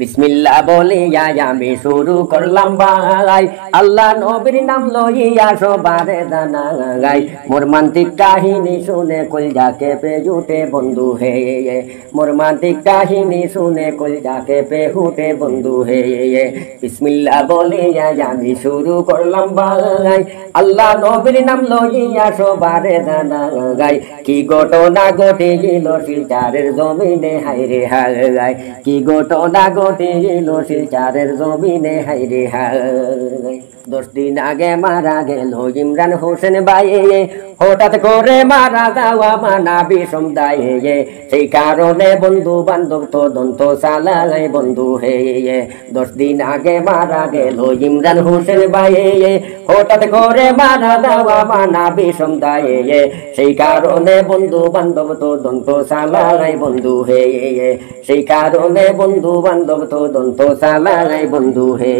বিসমিল্লাহ বলিয়া আমি শুরু করলাম ভাই, আল্লাহ নবীর নাম লইয়া সবারে জানাই। মর্মান্তিক কাহিনী শুনে কলজা কেঁপে উঠে বন্ধু হে, মর্মান্তিক কাহিনী শুনে কলজা কেঁপে উঠে বন্ধু হে। বিসমিল্লাহ বলিয়া আমি শুরু করলাম ভাই, আল্লাহ নবীর নাম লইয়া সবারে জানাই। কি ঘটনা ঘটিল শিলচরের জমিনে হায়রে হায়, কি ঘটনা ঘটিল শিলচরের জমিনে হায়রে হায়। 10 দিন আগে মারা গেল ইমরান হোসেন ভাই, হঠাৎ করে মারা যাওয়া মানা বিষম দায়ে। সেই কারণে বন্ধু বান্ধব তদন্ত চালায় বন্ধু হে। 10 দিন আগে মারা গেল ইমরান হোসেন ভাই, হঠাৎ করে মারা যাওয়া মানা বিষম দায়ে। সেই কারণে বন্ধু বান্ধব তদন্ত চালায় বন্ধু হে, সেই কারণে বন্ধু বান্ধব তদন্ত চালায় বন্ধু হে।